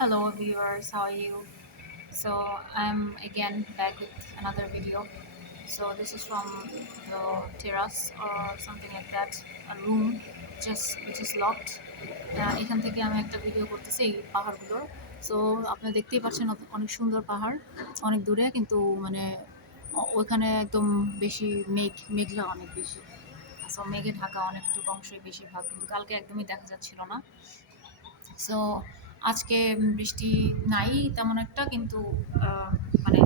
Hello viewers, how are you? So I'm again back with another video. So this is from the terrace or something like that, a room just which is locked. এখান থেকে আমি একটা video করতেছি এই পাহাড়গুলোর। So আপনারা দেখতেই পাচ্ছেন অনেক সুন্দর পাহাড়, অনেক দূরে, কিন্তু মানে ওইখানে একদম বেশি মেঘলা অনেক বেশি। সো মেঘে ঢাকা অনেকটুকু অংশই বেশিরভাগ, কিন্তু কালকে একদমই দেখা যাচ্ছিল না। সো আজকে বৃষ্টি নাই তেমন একটা, কিন্তু মানে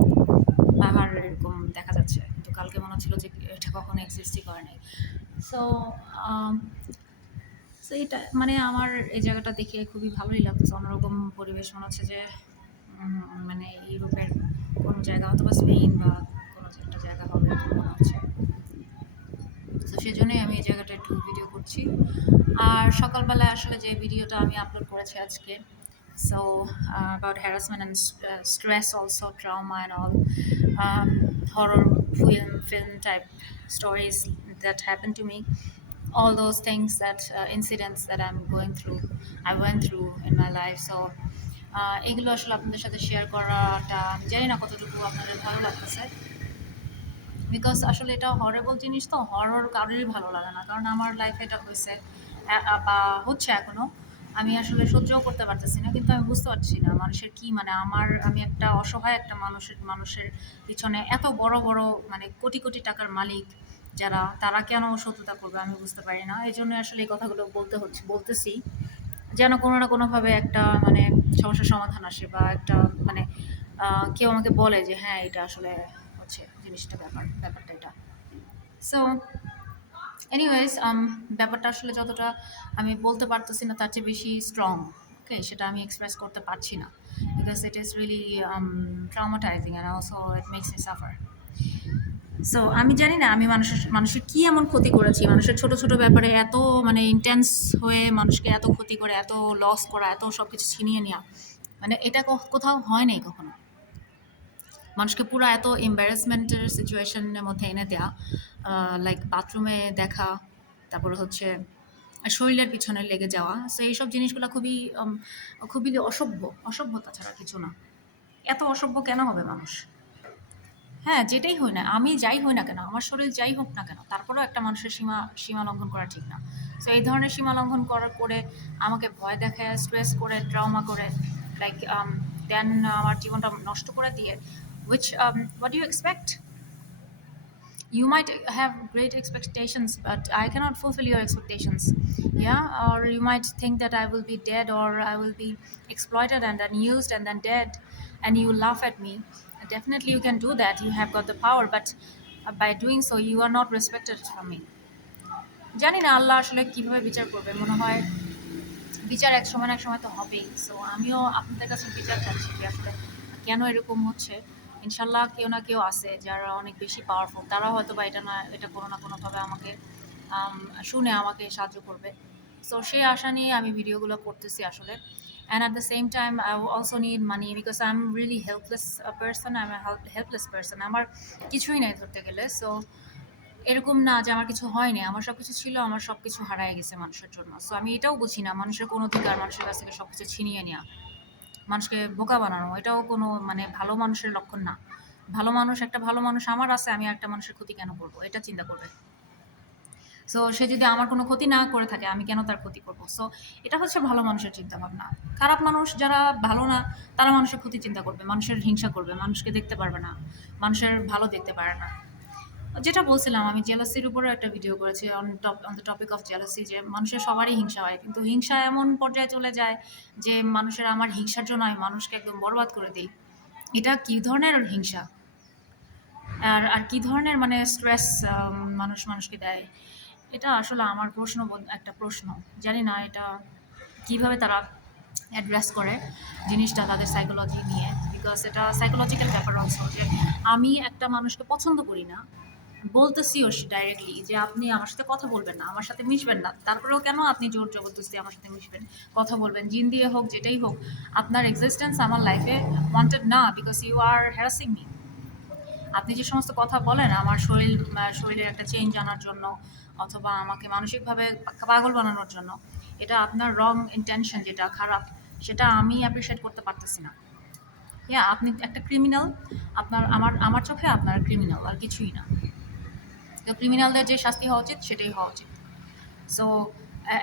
পাহাড় এরকম দেখা যাচ্ছে, কিন্তু কালকে মনে হচ্ছিল যে এটা কখনো এক্সিস্টই করে নাই। সো সো এটা মানে আমার এই জায়গাটা দেখে খুবই ভালোই লাগতেছে, অন্যরকম পরিবেশ মনে হচ্ছে যে মানে ইউরোপের কোনো জায়গা অথবা স্পেন বা কোনো একটা জায়গা হবে এরকম মনে হচ্ছে। তো সেজন্যই আমি এই জায়গাটা একটু ভিডিও করছি। আর সকালবেলায় আসলে যে ভিডিওটা আমি আপলোড করেছি আজকে, so about harassment and stress, also trauma and all, horror film type stories that happened to me, all those things, that incidents that I went through in my life. So এগুলো আসলে আপনাদের সাথে share করাটা আমি জানি না কতটুকু আপনাদের ভালো লাগতেছে, বিকজ আসলে এটা হরেবল জিনিস, তো হরর কারোরই ভালো লাগে না, কারণ আমার লাইফে এটা হয়েছে বা হচ্ছে এখনো। আমি আসলে সহ্যও করতে পারতেছি না, কিন্তু আমি বুঝতে পারছি না মানুষের কি, মানে আমি একটা অসহায় একটা মানুষের পিছনে এত বড় বড় মানে কোটি কোটি টাকার মালিক যারা, তারা কেন শত্রুতা করবে আমি বুঝতে পারি না। এই জন্য আসলে এই কথাগুলো বলতেছি, যেন কোনো না কোনোভাবে একটা মানে সমস্যার সমাধান আসে, বা একটা মানে কেউ আমাকে বলে যে হ্যাঁ এটা আসলে হচ্ছে জিনিসটা, ব্যাপারটা এটা। সো এনিওয়েজ, ব্যাপারটা আসলে যতটা আমি বলতে পারতেছি না তার চেয়ে বেশি স্ট্রং। ওকে, সেটা আমি এক্সপ্রেস করতে পারছি না, because it is really traumatizing and also it makes me suffer. So আমি জানি না আমি মানুষের কি এমন ক্ষতি করেছি, মানুষের ছোট ছোট ব্যাপারে এত মানে ইন্টেন্স হয়ে মানুষকে এত ক্ষতি করে, এত লস করা, এত সব কিছু ছিনিয়ে নেওয়া, মানে এটা কোথাও হয় নাই কখনো। মানুষকে পুরো এত এম্বারেসমেন্টের সিচুয়েশনের মধ্যে এনে দেয়া, লাইক বাথরুমে দেখা, তারপরে হচ্ছে শরীরের পিছনে লেগে যাওয়া। সো এইসব জিনিসগুলো খুবই অসভ্যতা ছাড়া কিছু না। এত অসভ্য কেন হবে মানুষ? হ্যাঁ, যেটাই হই না, আমি যাই হই না কেন, আমার শরীর যাই হোক না কেন, তারপরেও একটা মানুষের সীমা লঙ্ঘন করা ঠিক না। সো এই ধরনের সীমা লঙ্ঘন করে আমাকে ভয় দেখায়, স্ট্রেস করে, ট্রাউমা করে, লাইক দেন আমার জীবনটা নষ্ট করে দিয়ে, which what do you expect? You might have great expectations, but I cannot fulfill your expectations. Yeah, or you might think that I will be dead, or I will be exploited and then used and then dead, and you laugh at me. Definitely you can do that, you have got the power, but by doing so you are not respected from me. জানি না আল্লাহ আসলে কিভাবে বিচার করবে, মনে হয় বিচার এক সময় না এক সময় তো হবেই। সো আমিও আপনাদের কাছে বিচার চাচ্ছি যে আসলে কেন এরকম হচ্ছে। ইনশাল্লাহ কেউ না কেউ আছে যারা অনেক বেশি পাওয়ারফুল, তারা হয়তো বা এটা কোনো না কোনোভাবে আমাকে শুনে আমাকে সাহায্য করবে। সো সেই আশা নিয়ে আমি ভিডিওগুলো করতেছি আসলে। And at the same time I also need money, because I am really helpless person, I am helpless person, আমার কিছুই নেই ধরতে গেলে। সো এরকম না যে আমার কিছু হয়নি, আমার সবকিছু ছিল, আমার সবকিছু হারায় গেছে মানুষের জন্য। সো আমি এটাও বুঝি না মানুষের কোন অধিকার মানুষের কাছ থেকে সবকিছু ছিনিয়ে নেওয়া, মানুষকে বোকা বানানো, এটাও কোনো মানে ভালো মানুষের লক্ষণ না। একটা ভালো মানুষ আমার আছে, আমি একটা মানুষের ক্ষতি কেন করব, এটা চিন্তা করবে। সো সে যদি আমার কোনো ক্ষতি না করে থাকে, আমি কেন তার ক্ষতি করব? সো এটা হচ্ছে ভালো মানুষের চিন্তা ভাবনা। খারাপ মানুষ যারা ভালো না, তারা মানুষের ক্ষতি চিন্তা করবে, মানুষের হিংসা করবে, মানুষকে দেখতে পারবে না, মানুষের ভালো দেখতে পারে না। যেটা বলছিলাম, আমি জেলাসির উপরে একটা ভিডিও করেছি, on the topic of jealousy, যে মানুষের সবারই হিংসা হয়, কিন্তু হিংসা এমন পর্যায়ে চলে যায় যে আমার হিংসার জন্য আমি মানুষকে একদম বরবাদ করে দিই। এটা কি ধরনের হিংসা? আর কি ধরনের মানে স্ট্রেস মানুষকে দেয়? এটা আসলে আমার একটা প্রশ্ন। জানি না এটা কিভাবে তারা অ্যাড্রেস করে জিনিসটা তাদের সাইকোলজি নিয়ে, বিকজ এটা সাইকোলজিক্যাল ব্যাপার অলসো, যে আমি একটা মানুষকে পছন্দ করি না, বলতেছিও ডাইরেক্টলি যে আপনি আমার সাথে কথা বলবেন না, আমার সাথে মিশবেন না, তারপরেও কেন আপনি জোর জবরদস্তি আমার সাথে মিশবেন, কথা বলবেন, জিন দিয়ে হোক যেটাই হোক, আপনার এক্সিস্টেন্স আমার লাইফে ওয়ান্টেড না, because you are harassing me. আপনি যে সমস্ত কথা বলেন আমার শরীরের একটা চেঞ্জ আনার জন্য, অথবা আমাকে মানসিকভাবে পাগল বানানোর জন্য, এটা আপনার রং ইন্টেনশন, যেটা খারাপ, সেটা আমি অ্যাপ্রিশিয়েট করতে পারতেছি না। আপনি একটা ক্রিমিনাল, আমার চোখে আপনার ক্রিমিনাল, আর কিছুই না। তো ক্রিমিনালদের যে শাস্তি হওয়া উচিত সেটাই হওয়া উচিত। সো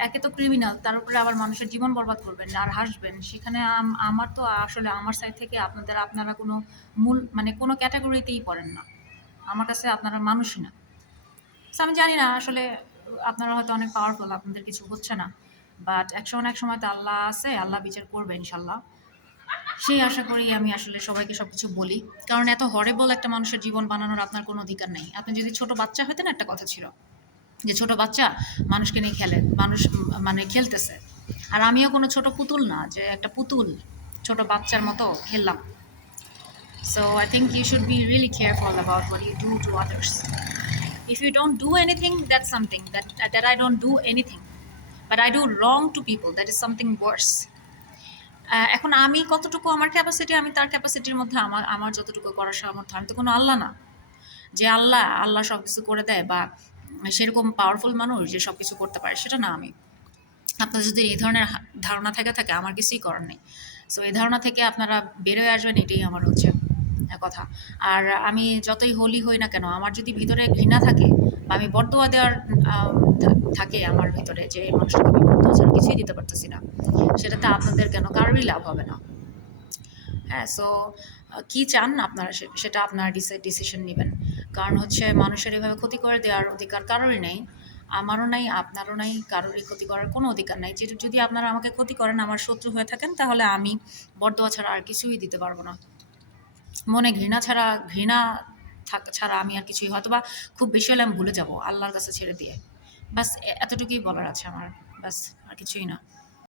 একে তো ক্রিমিনাল, তার উপরে আবার মানুষের জীবন বরবাদ করবেন আর হাসবেন। সেখানে আমার তো আসলে আমার সাইড থেকে আপনারা কোনো মূল মানে কোনো ক্যাটাগরিতেই পড়েন না। আমার কাছে আপনারা মানুষই না। সো আমি জানি না আসলে আপনারা হয়তো অনেক পাওয়ারফুল, আপনাদের কিছু হচ্ছে না। বাট একসময় না একসময় তো আল্লাহ আছে, আল্লাহ বিচার করবে ইনশাল্লাহ। সেই আশা করেই আমি আসলে সবাইকে সবকিছু বলি। কারণ এত হরেবল একটা মানুষের জীবন বানানোর আপনার কোনো অধিকার নেই। আপনি যদি ছোট বাচ্চা হতেন, একটা কথা ছিল যে ছোট বাচ্চা মানুষকে নিয়ে খেলে, মানুষ মানে খেলতেছে। আর আমিও কোনো ছোট পুতুল না যে একটা পুতুল ছোট বাচ্চার মতো খেললাম। So I think you should be really careful about what you do to others. If you don't do anything, that's something that I don't do anything, but I do wrong to people, that is something worse. এখন আমি কতটুকু আমার capacity, আমি তার ক্যাপাসিটির মধ্যে আমার আমার যতটুকু করার সামর্থ্য। আমি তো কোনো আল্লাহ না যে আল্লাহ সব কিছু করে দেয়, বা সেরকম পাওয়ারফুল মানুষ যে সব কিছু করতে পারে, সেটা না আমি। আপনার যদি এই ধরনের ধারণা থাকে আমার কিছুই করার নেই। সো এই ধারণা থেকে আপনারা বেরোয় আসবেন, এটাই আমার হচ্ছে কথা। আর আমি যতই হোলি হই না কেন, আমার যদি ভিতরে ঘৃণা থাকে বা আমি বরদোয়া দেওয়ার থাকে আমার ভিতরে, যে এই মানুষটাকে আমি বরদোয়া ছাড়া কিছুই দিতে পারতেছি না, সেটাতে আপনাদের কেন কারোরই লাভ হবে না। হ্যাঁ, সো কি চান আপনারা সেটা আপনারা ডিসিশন নেবেন। কারণ হচ্ছে মানুষের এভাবে ক্ষতি করে দেওয়ার অধিকার কারোরই নেই। আমারও নাই, আপনারও নাই, কারোরই ক্ষতি করার কোনো অধিকার নাই। যদি আপনারা আমাকে ক্ষতি করেন, আমার শত্রু হয়ে থাকেন, তাহলে আমি বরদোয়া ছাড়া আর কিছুই দিতে পারবো না। মনে ঘৃণা ছাড়া আমি আর কিছুই, হয়তোবা খুব বেশি হলে আমি ভুলে যাব আল্লাহর কাছে ছেড়ে দিয়ে। বাস এতটুকুই বলার আছে আমার। বাস আর কিছুই না।